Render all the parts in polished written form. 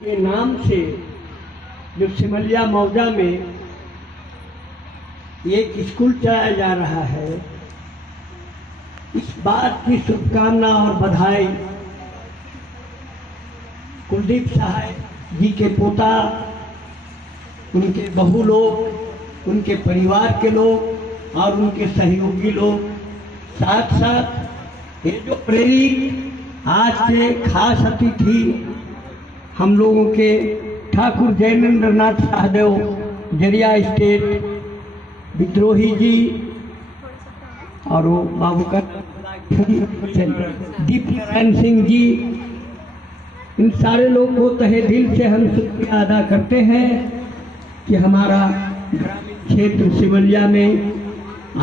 के नाम से जो सिमलिया मौजा में एक स्कूल चलाया जा रहा है, इस बात की शुभकामना और बधाई कुलदीप साहब जी के पोता, उनके बहू लोग, उनके परिवार के लोग और उनके सहयोगी लोग, साथ साथ ये जो प्रेरित आज के खास अतिथि हम लोगों के ठाकुर जैनेन्द्र नाथ सहदेव जरिया स्टेट विद्रोही जी और वो बाबू का दीप नारायण सिंह जी, इन सारे लोग को तहे दिल से हम शुक्रिया अदा करते हैं कि हमारा ग्रामीण क्षेत्र सिमलिया में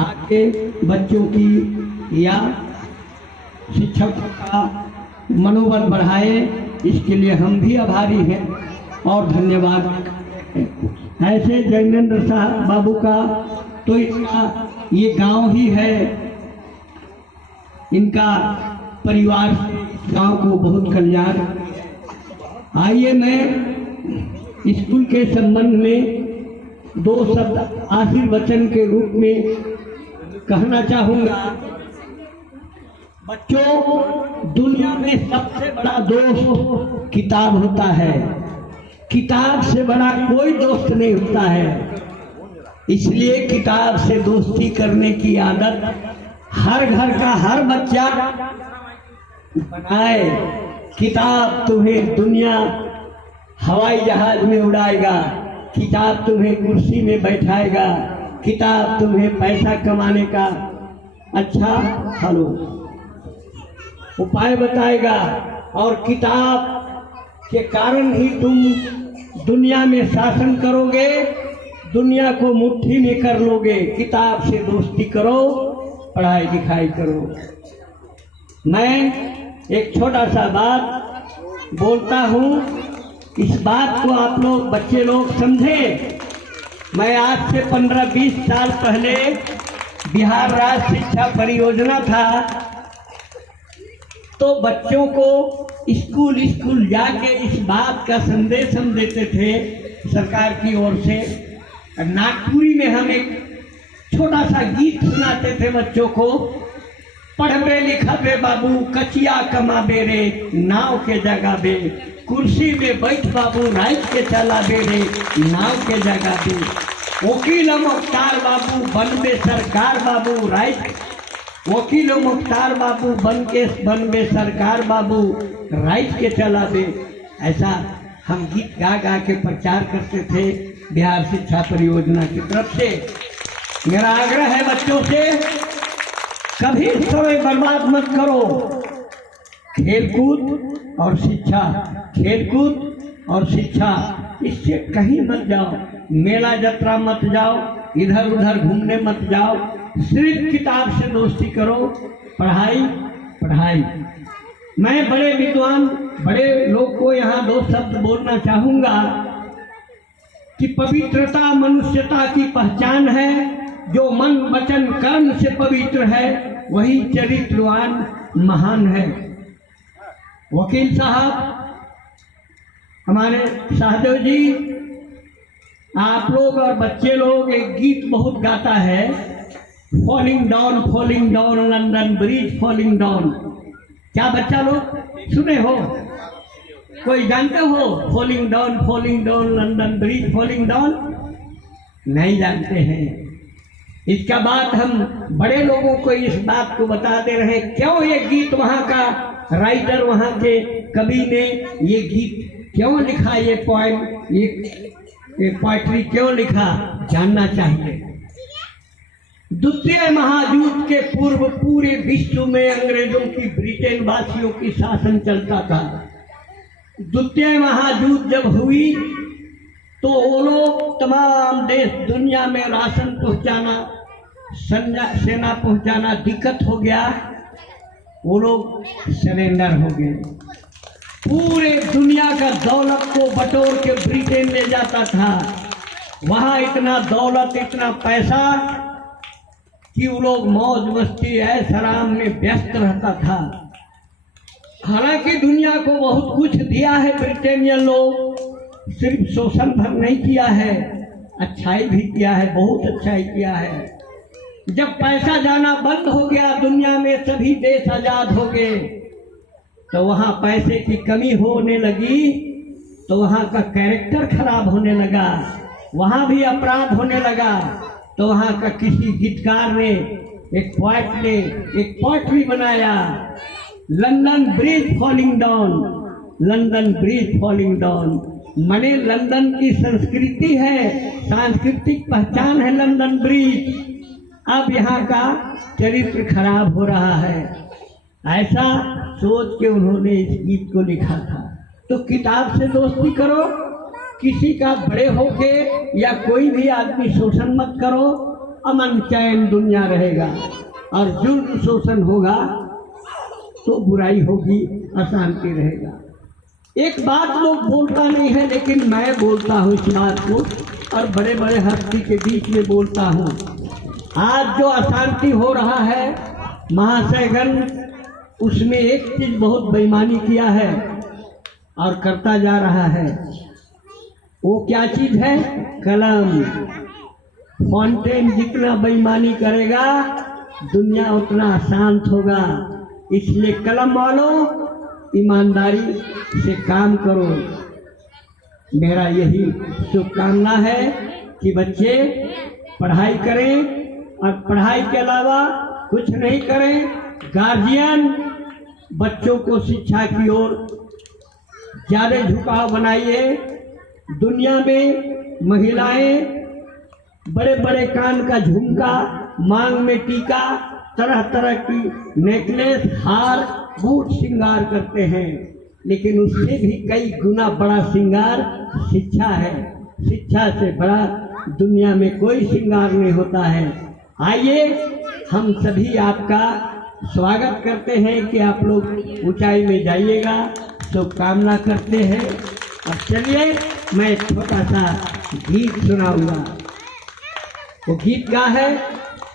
आके बच्चों की या शिक्षकों का मनोबल बढ़ाए। इसके लिए हम भी आभारी हैं और धन्यवाद। ऐसे जैनेन्द्र साहब बाबू का तो इनका ये गांव ही है, इनका परिवार गांव को बहुत कल्याण। आइए मैं स्कूल के संबंध में दो शब्द आशीर्वचन के रूप में कहना चाहूँगा। बच्चों, दुनिया में सबसे बड़ा दोस्त किताब होता है, किताब से बड़ा कोई दोस्त नहीं होता है। इसलिए किताब से दोस्ती करने की आदत हर घर का हर बच्चा बनाए। किताब तुम्हें दुनिया हवाई जहाज में उड़ाएगा, किताब तुम्हें कुर्सी में बैठाएगा, किताब तुम्हें पैसा कमाने का अच्छा उपाय बताएगा और किताब के कारण ही तुम दुनिया में शासन करोगे, दुनिया को मुट्ठी में कर लोगे। किताब से दोस्ती करो, पढ़ाई लिखाई करो। मैं एक छोटा सा बात बोलता हूँ, इस बात को आप लोग बच्चे लोग समझें। मैं आज से 15-20 साल पहले बिहार राज्य शिक्षा परियोजना था, तो बच्चों को स्कूल जाके इस बात का संदेश हम देते थे सरकार की ओर से। नागपुरी में हम एक छोटा सा गीत सुनाते थे बच्चों को। पढ़बे लिखबे बाबू कचिया कमाबे रे, नाव के जगह बे, कुर्सी में बैठ बाबू राइट के चला बे रे, नाव के जगह बे। वकील मुख्तार बाबू बनबे सरकार बाबू राइट, वकील मुख्तार बाबू बनबे सरकार बाबू राइट के चला दे। ऐसा हम गीत गा गा के प्रचार करते थे बिहार शिक्षा परियोजना की तरफ से। मेरा आग्रह है बच्चों से, कभी समय बर्बाद मत करो। खेलकूद और शिक्षा, खेलकूद और शिक्षा, इससे कहीं मत जाओ। मेला यात्रा मत जाओ, इधर उधर घूमने मत जाओ। सिर्फ किताब से दोस्ती करो, पढ़ाई पढ़ाई। मैं बड़े विद्वान बड़े लोग को यहाँ दो शब्द बोलना चाहूँगा कि पवित्रता मनुष्यता की पहचान है। जो मन वचन कर्म से पवित्र है वही चरित्रवान महान है। वकील साहब, हमारे सहदेव जी, आप लोग और बच्चे लोग एक गीत बहुत गाता है, falling down London bridge falling down. क्या बच्चा लोग सुने हो? कोई जानते हो? Falling down London bridge falling down नहीं जानते हैं। इसका बात हम बड़े लोगों को इस बात को बता दे रहे हैं। क्यों ये गीत वहाँ का राइटर, वहाँ के कवि ने ये गीत क्यों लिखा, ये पोएम, ये पोएट्री क्यों लिखा, जानना चाहिए। द्वितीय महायुद्ध के पूर्व पूरे विश्व में अंग्रेजों की, ब्रिटेन वासियों की शासन चलता था। द्वितीय महायुद्ध जब हुई तो वो लोग तमाम देश दुनिया में राशन पहुंचाना, सेना पहुंचाना दिक्कत हो गया। वो लोग सरेंडर हो गए। पूरे दुनिया का दौलत को बटोर के ब्रिटेन ले जाता था। वहां इतना दौलत, इतना पैसा कि वो लोग मौज मस्ती ऐश आराम में व्यस्त रहता था। हालांकि दुनिया को बहुत कुछ दिया है ब्रिटेनियन लोग, सिर्फ शोषण भर नहीं किया है, अच्छाई भी किया है, बहुत अच्छाई किया है। जब पैसा जाना बंद हो गया, दुनिया में सभी देश आजाद हो गए, तो वहाँ पैसे की कमी होने लगी, तो वहाँ का कैरेक्टर खराब होने लगा, वहाँ भी अपराध होने लगा। तो वहाँ का किसी गीतकार ने, एक पोएट ने एक पोएट्री बनाया, London bridge falling down, London bridge falling down. माने लंदन की संस्कृति है, सांस्कृतिक पहचान है लंदन ब्रिज, अब यहाँ का चरित्र खराब हो रहा है। ऐसा सोच के उन्होंने इस गीत को लिखा था। तो किताब से दोस्ती करो, किसी का बड़े होके या कोई भी आदमी शोषण मत करो, अमन चैन दुनिया रहेगा। और जुल्म शोषण होगा तो बुराई होगी, अशांति रहेगा। एक बात लोग बोलता नहीं है, लेकिन मैं बोलता हूँ इस बात को, और बड़े बड़े हस्ती के बीच में बोलता हूँ। आज जो अशांति हो रहा है महाशयगण, उसमें एक चीज बहुत बेईमानी किया है और करता जा रहा है। वो क्या चीज है? कलम। फाउंटेन जितना बेईमानी करेगा दुनिया उतना शांत होगा। इसलिए कलम वालों, ईमानदारी से काम करो। मेरा यही शुभकामना है कि बच्चे पढ़ाई करें और पढ़ाई के अलावा कुछ नहीं करें। गार्जियन बच्चों को शिक्षा की ओर ज़्यादा झुकाव बनाइए। दुनिया में महिलाएं बड़े बड़े कान का झुमका, मांग में टीका, तरह तरह की नेकलेस, हार, बहुत श्रृंगार करते हैं, लेकिन उससे भी कई गुना बड़ा श्रृंगार शिक्षा है। शिक्षा से बड़ा दुनिया में कोई श्रृंगार नहीं होता है। आइए हम सभी आपका स्वागत करते हैं कि आप लोग ऊंचाई में जाइएगा, शुभकामना करते हैं। और चलिए मैं एक छोटा सा गीत सुनाऊंगा। वो गीत का है,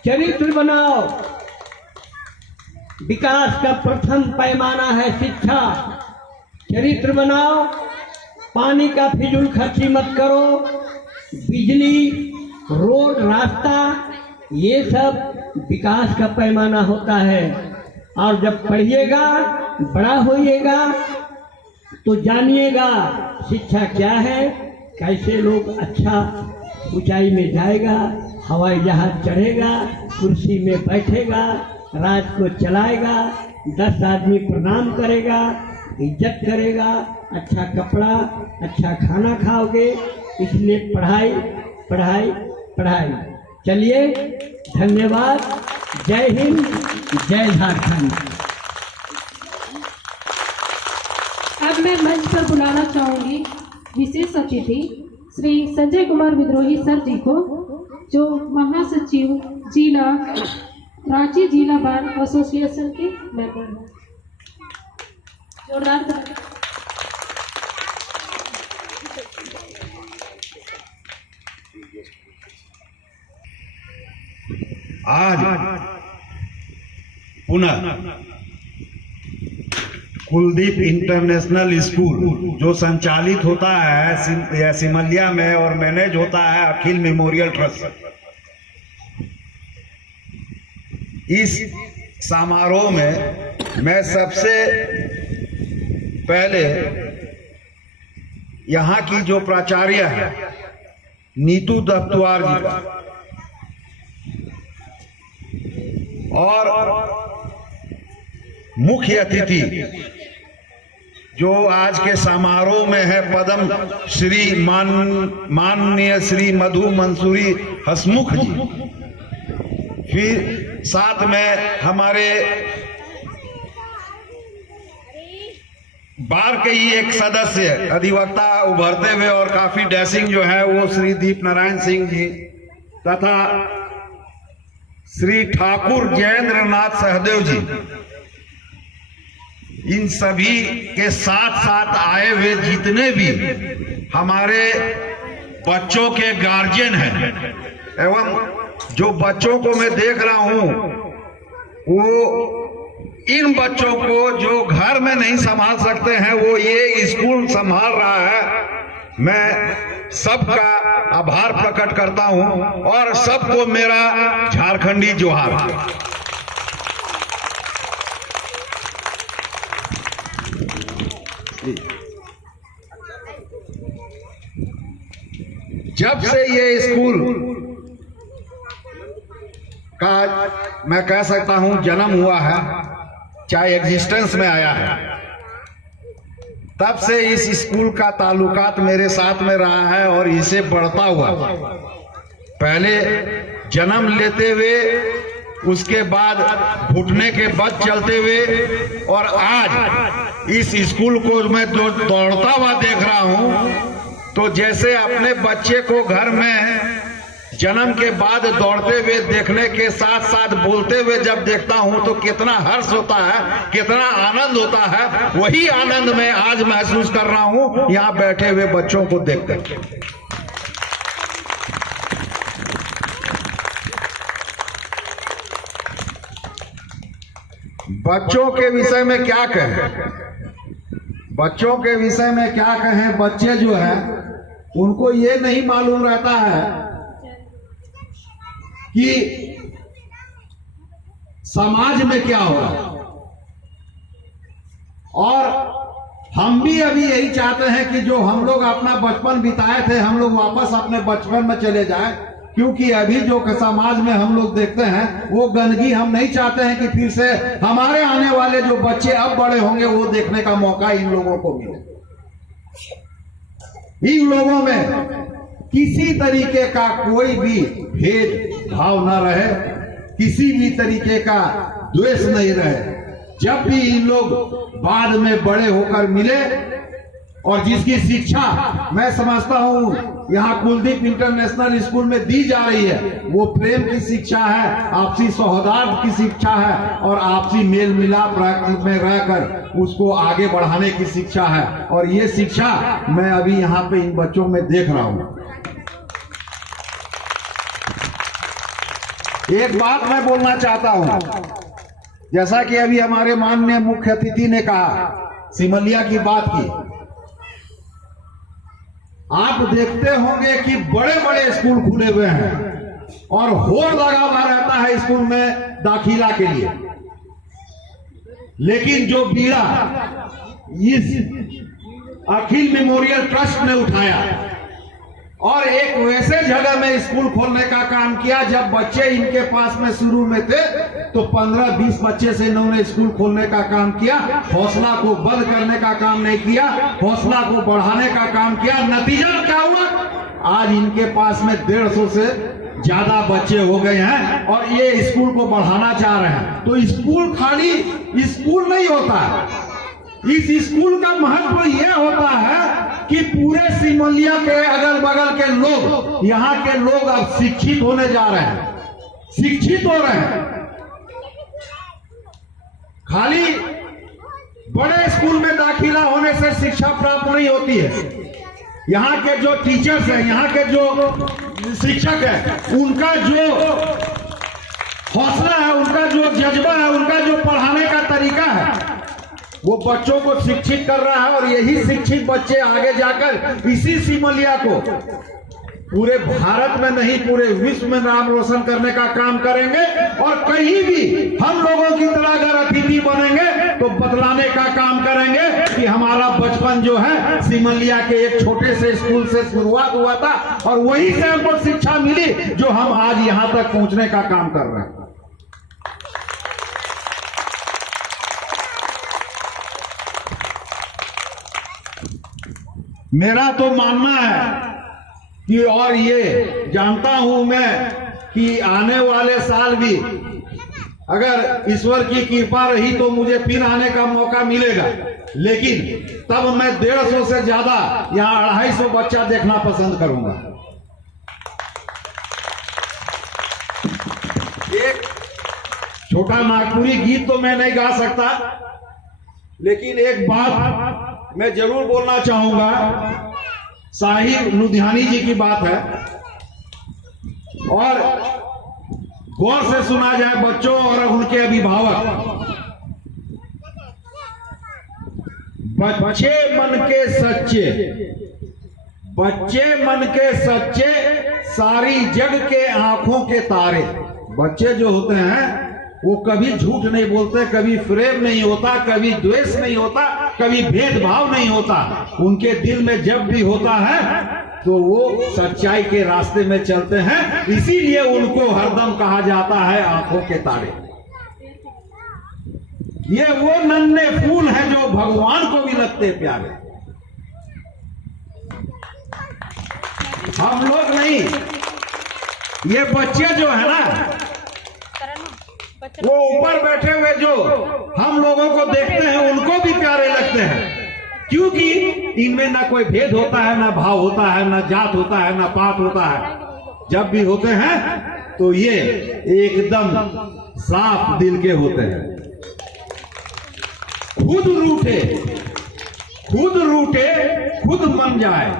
चरित्र बनाओ, विकास का प्रथम पैमाना है शिक्षा। चरित्र बनाओ, पानी का फिजूल खर्ची मत करो, बिजली, रोड, रास्ता, ये सब विकास का पैमाना होता है। और जब पढ़िएगा, बड़ा होइएगा, तो जानिएगा शिक्षा क्या है, कैसे लोग अच्छा ऊंचाई में जाएगा, हवाई जहाज चढ़ेगा, कुर्सी में बैठेगा, राज को चलाएगा, 10 आदमी प्रणाम करेगा, इज्जत करेगा, अच्छा कपड़ा, अच्छा खाना खाओगे। इसलिए पढ़ाई पढ़ाई पढ़ाई। चलिए, धन्यवाद। जय हिंद, जय झारखंड। अब मैं मंच पर बुलाना चाहूंगी विशेष अतिथि श्री संजय कुमार विद्रोही सर जी को, जो महासचिव जिला रांची जिला बार एसोसिएशन के मेंबर हैं। जोरदार आज पुनः कुलदीप इंटरनेशनल स्कूल जो संचालित होता है सिमलिया में और मैनेज होता है अखिल मेमोरियल ट्रस्ट, इस समारोह में मैं सबसे पहले यहाँ की जो प्राचार्य है नीतू दफ्तुआर जी का और मुख्य अतिथि जो आज के समारोह में है पद्म श्री माननीय श्री मधु मंसूरी हसमुख जी, फिर साथ में हमारे बार के ही एक सदस्य अधिवक्ता उभरते हुए और काफी डैशिंग जो है वो श्री दीप नारायण सिंह जी तथा श्री ठाकुर जयेंद्र नाथ सहदेव जी, इन सभी के साथ साथ आए हुए जितने भी हमारे बच्चों के गार्जियन हैं एवं जो बच्चों को मैं देख रहा हूं वो इन बच्चों को जो घर में नहीं संभाल सकते हैं वो ये स्कूल संभाल रहा है। मैं सबका आभार प्रकट करता हूं और सबको मेरा झारखंडी जोहार। जब से ये स्कूल का मैं कह सकता हूं जन्म हुआ है, चाहे एग्जिस्टेंस में आया है, तब से इस स्कूल का ताल्लुकात मेरे साथ में रहा है और इसे बढ़ता हुआ, पहले जन्म लेते हुए, उसके बाद घुटने के बाद चलते हुए, और आज इस स्कूल को मैं जो दौड़ता हुआ देख रहा हूं, तो जैसे अपने बच्चे को घर में जन्म के बाद दौड़ते हुए देखने के साथ साथ बोलते हुए जब देखता हूं तो कितना हर्ष होता है, कितना आनंद होता है, वही आनंद मैं आज महसूस कर रहा हूं यहां बैठे हुए बच्चों को देखकर। बच्चों के विषय में क्या कहें, बच्चों के विषय में क्या कहें। बच्चे जो है उनको ये नहीं मालूम रहता है कि समाज में क्या हो रहा है, और हम भी अभी यही चाहते हैं कि जो हम लोग अपना बचपन बिताए थे हम लोग वापस अपने बचपन में चले जाएं, क्योंकि अभी जो समाज में हम लोग देखते हैं वो गंदगी हम नहीं चाहते हैं कि फिर से हमारे आने वाले जो बच्चे अब बड़े होंगे वो देखने का मौका इन लोगों को मिले। इन लोगों में किसी तरीके का कोई भी भेद भाव न रहे, किसी भी तरीके का द्वेष नहीं रहे। जब भी इन लोग बाद में बड़े होकर मिले, और जिसकी शिक्षा मैं समझता हूं यहाँ कुलदीप इंटरनेशनल स्कूल में दी जा रही है, वो प्रेम की शिक्षा है, आपसी सौहार्द की शिक्षा है, और आपसी मेल मिलाप में रहकर उसको आगे बढ़ाने की शिक्षा है। और ये शिक्षा मैं अभी यहाँ पे इन बच्चों में देख रहा हूं। एक बात मैं बोलना चाहता हूं, जैसा कि अभी हमारे माननीय मुख्य अतिथि ने कहा, सिमलिया की बात की, आप देखते होंगे कि बड़े बड़े स्कूल खुले हुए हैं और होड़ लगा हुआ रहता है स्कूल में दाखिला के लिए, लेकिन जो बीड़ा इस अखिल मेमोरियल ट्रस्ट ने उठाया और एक वैसे जगह में स्कूल खोलने का काम किया, जब बच्चे इनके पास में शुरू में थे तो 15-20 बच्चे से इन्होंने स्कूल खोलने का काम किया। हौसला को बंद करने का काम नहीं किया, हौसला को बढ़ाने का काम किया। नतीजा क्या हुआ, आज इनके पास में 150 से ज्यादा बच्चे हो गए हैं और ये स्कूल को बढ़ाना चाह रहे हैं। तो स्कूल खाली स्कूल नहीं होता है, इस स्कूल का महत्व यह होता है कि पूरे सिमलिया के अगल बगल के लोग, यहाँ के लोग अब शिक्षित होने जा रहे हैं, शिक्षित हो रहे हैं। खाली बड़े स्कूल में दाखिला होने से शिक्षा प्राप्त नहीं होती है। यहाँ के जो टीचर्स हैं, यहाँ के जो शिक्षक हैं, उनका जो हौसला है, उनका जो जज्बा है, उनका जो पढ़ाने का तरीका है, वो बच्चों को शिक्षित कर रहा है। और यही शिक्षित बच्चे आगे जाकर इसी सिमलिया को पूरे भारत में नहीं पूरे विश्व में नाम रोशन करने का काम करेंगे। और कहीं भी हम लोगों की तरह अगर अतिथि बनेंगे तो बतलाने का काम करेंगे कि हमारा बचपन जो है सिमलिया के एक छोटे से स्कूल से शुरुआत हुआ था और वहीं से हमको शिक्षा मिली जो हम आज यहां तक पहुंचने का काम कर रहे हैं। मेरा तो मानना है कि, और ये जानता हूं मैं कि आने वाले साल भी अगर ईश्वर की कृपा रही तो मुझे फिर आने का मौका मिलेगा, लेकिन तब मैं 150 से ज्यादा यहाँ 250 बच्चा देखना पसंद करूंगा। एक छोटा नागपुरी गीत तो मैं नहीं गा सकता, लेकिन एक बात मैं जरूर बोलना चाहूंगा। साहिब लुधियानी जी की बात है और गौर से सुना जाए बच्चों और उनके अभिभावक। बच्चे मन के सच्चे, बच्चे मन के सच्चे, सारी जग के आंखों के तारे। बच्चे जो होते हैं वो कभी झूठ नहीं बोलते, कभी प्रेम नहीं होता, कभी द्वेष नहीं होता, कभी भेदभाव नहीं होता। उनके दिल में जब भी होता है तो वो सच्चाई के रास्ते में चलते हैं, इसीलिए उनको हरदम कहा जाता है आंखों के तारे। ये वो नन्हे फूल हैं जो भगवान को भी लगते प्यारे। हम लोग नहीं, ये बच्चे जो है ना, वो ऊपर बैठे हुए जो हम लोगों को देखते हैं उनको भी प्यारे लगते हैं, क्योंकि इनमें ना कोई भेद होता है, ना भाव होता है, ना जात होता है, ना पात होता है। जब भी होते हैं तो ये एकदम साफ दिल के होते हैं। खुद रूठे, खुद रूठे, खुद मन जाए,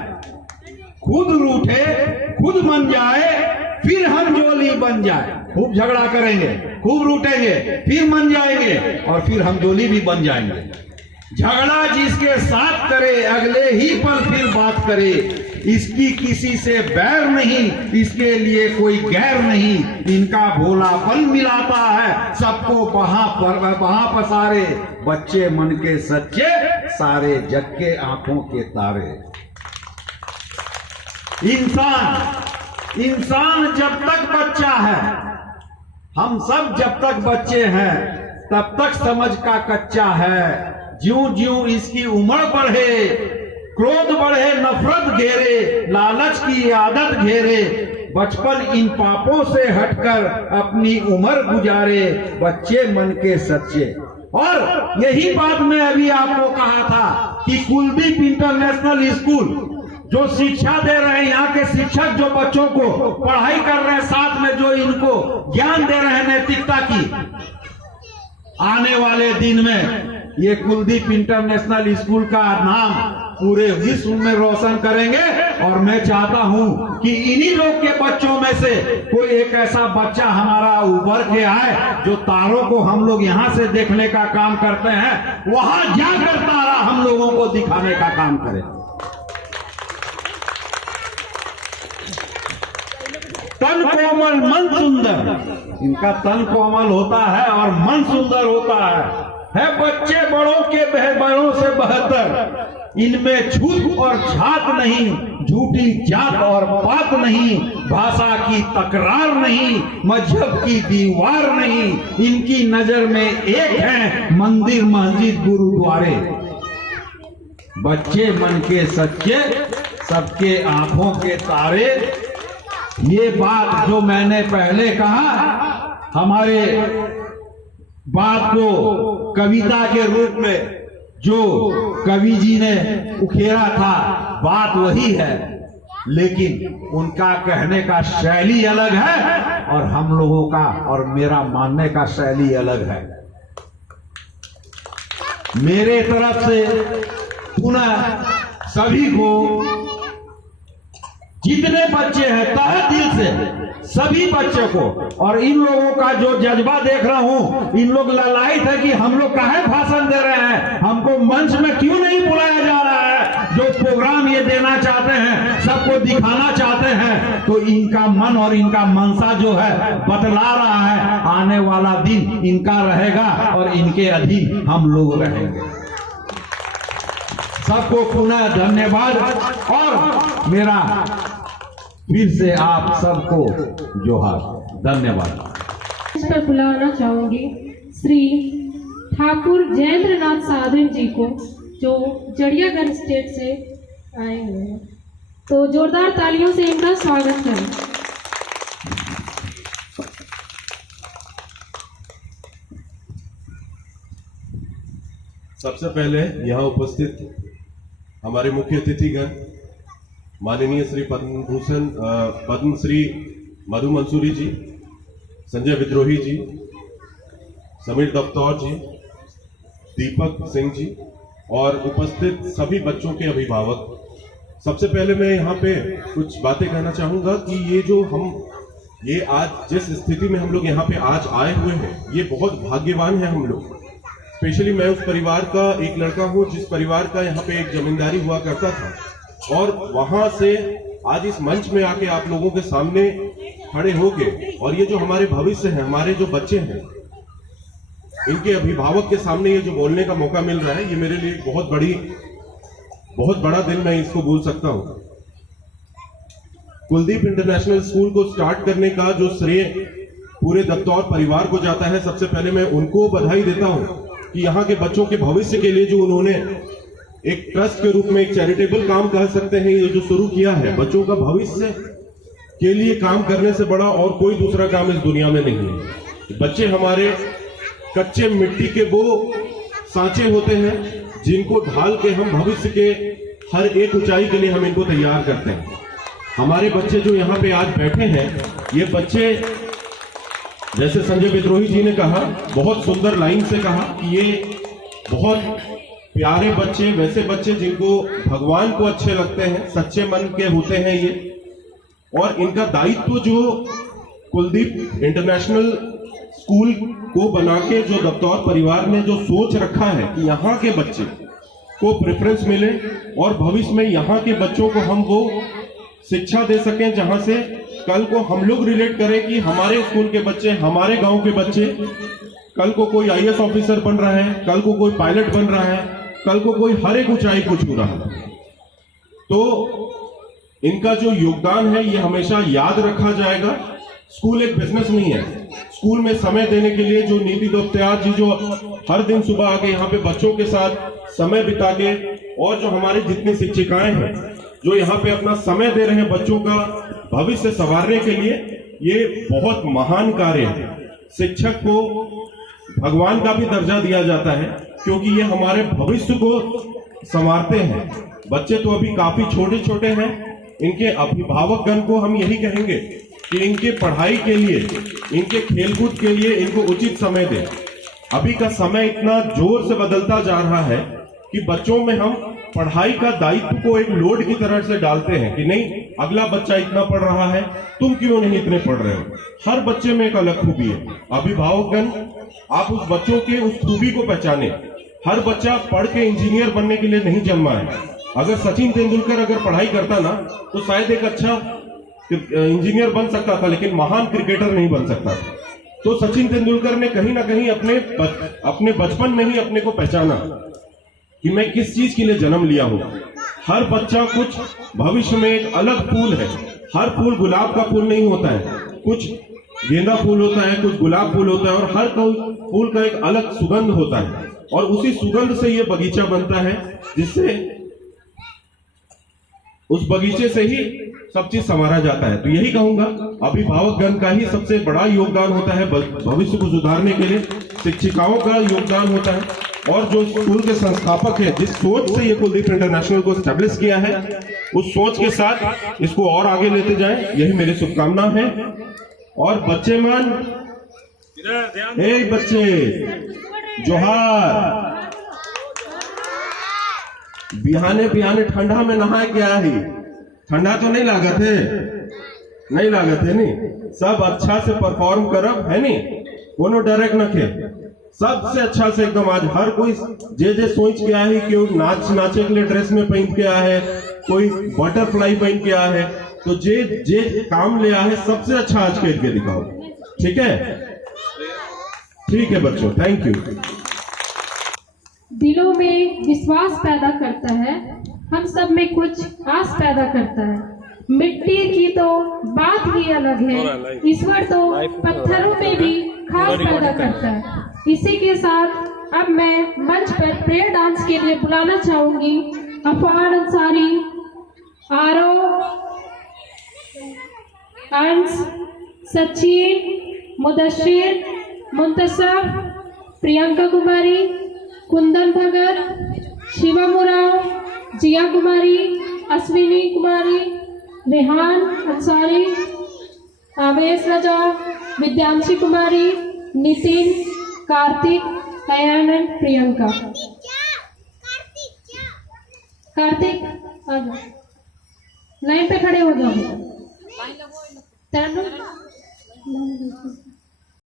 खुद रूठे, खुद मन जाए, फिर हम जोली बन जाए। खूब झगड़ा करेंगे, खूब रूठेंगे, फिर मन जाएंगे और फिर हम जोली भी बन जाएंगे। झगड़ा जिसके साथ करे अगले ही पल फिर बात करे, इसकी किसी से बैर नहीं, इसके लिए कोई गैर नहीं। इनका भोलापन मिलाता है सबको बहा पसारे। बच्चे मन के सच्चे, सारे जग के आंखों के तारे। इंसान जब तक बच्चा है, हम सब जब तक बच्चे हैं तब तक समझ का कच्चा है। ज्यों ज्यों इसकी उम्र बढ़े, क्रोध बढ़े, नफरत घेरे, लालच की आदत घेरे, बचपन इन पापों से हटकर अपनी उम्र गुजारे। बच्चे मन के सच्चे। और यही बात मैं अभी आपको कहा था कि कुलदीप इंटरनेशनल स्कूल जो शिक्षा दे रहे हैं, यहाँ के शिक्षक जो बच्चों को पढ़ाई कर रहे हैं, साथ में जो इनको ज्ञान दे रहे हैं नैतिकता की, आने वाले दिन में ये कुलदीप इंटरनेशनल स्कूल का नाम पूरे विश्व में रोशन करेंगे। और मैं चाहता हूं कि इन्हीं लोग के बच्चों में से कोई एक ऐसा बच्चा हमारा उभर के आए जो तारों को हम लोग यहां से देखने का काम करते हैं, वहां जाकर तारा हम लोगों को दिखाने का काम करे। तन कोमल मन सुंदर, इनका तन कोमल होता है और मन सुंदर होता है बच्चे बड़ों के बड़ों से बेहतर। इनमें छूत और छात नहीं, झूठी जात और पात नहीं, भाषा की तकरार नहीं, मजहब की दीवार नहीं। इनकी नजर में एक है मंदिर मस्जिद गुरुद्वारे। बच्चे मन के सच्चे, सबके आंखों के तारे। ये बात जो मैंने पहले कहा, हमारे बात को कविता के रूप में जो कवि जी ने उखेरा था, बात वही है, लेकिन उनका कहने का शैली अलग है और हम लोगों का और मेरा मानने का शैली अलग है। मेरे तरफ से पुनः सभी को, जितने बच्चे हैं तहे दिल से सभी बच्चों को, और इन लोगों का जो जज्बा देख रहा हूं, इन लोग ललायित है कि हम लोग काहे भाषण दे रहे हैं, हमको मंच में क्यों नहीं बुलाया जा रहा है। जो प्रोग्राम ये देना चाहते हैं, सबको दिखाना चाहते हैं, तो इनका मन और इनका मनसा जो है बतला रहा है। आने वाला दिन इनका रहेगा और इनके अधीन हम लोग रहेंगे। सबको पुनः धन्यवाद और मेरा फिर से आप सबको जोहार, धन्यवाद। इस पर बुलाना चाहूंगी श्री ठाकुर जयेंद्रनाथ साधन जी को, जो जड़ियागंज स्टेट से आए हुए हैं। तो जोरदार तालियों से इनका स्वागत करें। सबसे पहले यहाँ उपस्थित हमारे मुख्य अतिथिगण माननीय श्री पद्मश्री मधु मंसूरी जी, संजय विद्रोही जी, समीर दफ्तौर जी, दीपक सिंह जी और उपस्थित सभी बच्चों के अभिभावक। सबसे पहले मैं यहाँ पे कुछ बातें कहना चाहूँगा कि ये आज जिस स्थिति में हम लोग यहाँ पे आज आए हुए हैं, ये बहुत भाग्यवान है हम लोग स्पेशली मैं उस परिवार का एक लड़का हूं जिस परिवार का यहाँ पे एक जमींदारी हुआ करता था, और वहां से आज इस मंच में आके आप लोगों के सामने खड़े होके, और ये जो हमारे भविष्य है, हमारे जो बच्चे हैं, इनके अभिभावक के सामने ये जो बोलने का मौका मिल रहा है, ये मेरे लिए बहुत बड़ा दिन मैं इसको बोल सकता हूं। कुलदीप इंटरनेशनल स्कूल को स्टार्ट करने का जो श्रेय पूरे दत्तौर परिवार को जाता है, सबसे पहले मैं उनको बधाई देता हूं कि यहाँ के बच्चों के भविष्य के लिए जो उन्होंने एक ट्रस्ट के रूप में एक चैरिटेबल काम कह सकते हैं, ये जो शुरू किया है, बच्चों का भविष्य के लिए काम करने से बड़ा और कोई दूसरा काम इस दुनिया में नहीं है। बच्चे हमारे कच्चे मिट्टी के वो सांचे होते हैं जिनको ढाल के हम भविष्य के हर एक ऊंचाई के लिए हम इनको तैयार करते हैं। हमारे बच्चे जो यहाँ पे आज बैठे हैं, ये बच्चे, जैसे संजय विद्रोही जी ने कहा, बहुत सुंदर लाइन से कहा कि ये बहुत प्यारे बच्चे, वैसे बच्चे जिनको भगवान को अच्छे लगते हैं, सच्चे मन के होते हैं ये, और इनका दायित्व जो कुलदीप इंटरनेशनल स्कूल को बना के जो दत्तौर परिवार ने जो सोच रखा है कि यहाँ के बच्चे को प्रेफरेंस मिले और भविष्य में यहाँ के बच्चों को हम वो शिक्षा दे सकें जहां से कल को हम लोग रिलेट करें कि हमारे स्कूल के बच्चे, हमारे गांव के बच्चे, कल को कोई आईएएस ऑफिसर बन रहा है, कल को कोई पायलट बन रहा है, कल को कोई हर एक ऊंचाई को छू रहा है। तो इनका जो योगदान है ये हमेशा याद रखा जाएगा। स्कूल एक बिजनेस नहीं है। स्कूल में समय देने के लिए जो नीति दफ्तर जी जो हर दिन सुबह आके यहाँ पे बच्चों के साथ समय बिता के, और जो हमारी जितनी शिक्षिकाएं हैं जो यहाँ पे अपना समय दे रहे हैं बच्चों का भविष्य संवारने के लिए, ये बहुत महान कार्य है। शिक्षक को भगवान का भी दर्जा दिया जाता है क्योंकि ये हमारे भविष्य को संवारते हैं। बच्चे तो अभी काफी छोटे छोटे हैं, इनके अभिभावकगण को हम यही कहेंगे कि इनके पढ़ाई के लिए, इनके खेलकूद के लिए इनको उचित समय दें। अभी का समय इतना जोर से बदलता जा रहा है कि बच्चों में हम पढ़ाई का दायित्व को एक लोड की तरह से डालते हैं कि नहीं, अगला बच्चा इतना पढ़ रहा है, तुम क्यों नहीं इतने पढ़ रहे हो। हर बच्चे में एक अलग खूबी है। अभिभावकगण, आप उस बच्चों के उस खूबी को पहचाने। हर बच्चा पढ़ के इंजीनियर बनने के लिए नहीं जन्मा है। अगर सचिन तेंदुलकर अगर पढ़ाई करता ना तो शायद एक अच्छा इंजीनियर बन सकता था, लेकिन महान क्रिकेटर नहीं बन सकता था। तो सचिन तेंदुलकर ने कहीं ना कहीं अपने बचपन में ही अपने को पहचाना कि मैं किस चीज के लिए जन्म लिया हूं। हर बच्चा कुछ भविष्य में एक अलग फूल है। हर फूल गुलाब का फूल नहीं होता है, कुछ गेंदा फूल होता है, कुछ गुलाब फूल होता है, और हर फूल का एक अलग सुगंध होता है, और उसी सुगंध से ये बगीचा बनता है, जिससे उस बगीचे से ही सब चीज संवारा जाता है। तो यही कहूंगा, अभिभावकगण का ही सबसे बड़ा योगदान होता है भविष्य को सुधारने के लिए। शिक्षिकाओं का योगदान होता है, और जो स्कूल के संस्थापक है, जिस सोच से ये कुलदीप इंटरनेशनल को एस्टेब्लिश किया है, उस सोच के साथ इसको और आगे लेते जाएं, यही मेरी शुभकामना है। और बच्चे मान, हे बच्चे, जोहार। बिहाने बिहाने ठंडा में नहाए क्या ही, ठंडा तो नहीं लागत है, नहीं लागत है नहीं। सब अच्छा से परफॉर्म करब है नहीं, कोनो डरक न खे, सबसे अच्छा से एकदम। आज हर कोई जे सोच के आया है कि नाचे के लिए ड्रेस में पहन के आया है, कोई बटरफ्लाई पहन के आया है, तो जे काम ले आया है सबसे अच्छा आज करके दिखाओ। ठीक है, ठीक है बच्चों, थैंक यू। दिलों में विश्वास पैदा करता है, हम सब में कुछ आस पैदा करता है। मिट्टी की तो बात ही अलग है, ईश्वर तो पत्थरों में भी खास पैदा करता है। इसी के साथ अब मैं मंच पर प्रेयर डांस के लिए बुलाना चाहूंगी अफान अंसारी, आरव, अंश, सचिन, मुदस्सिर, मुंतसर, प्रियंका कुमारी, कुंदन भगत, शिवम उराव, जिया कुमारी, अश्विनी कुमारी, रेहान अंसारी, आवेश रजा, विद्यांशी कुमारी, नितिन, कार्तिक, अयान एंड प्रियंका। कार्तिक आ जाओ, लाइन पे खड़े हो जाओ।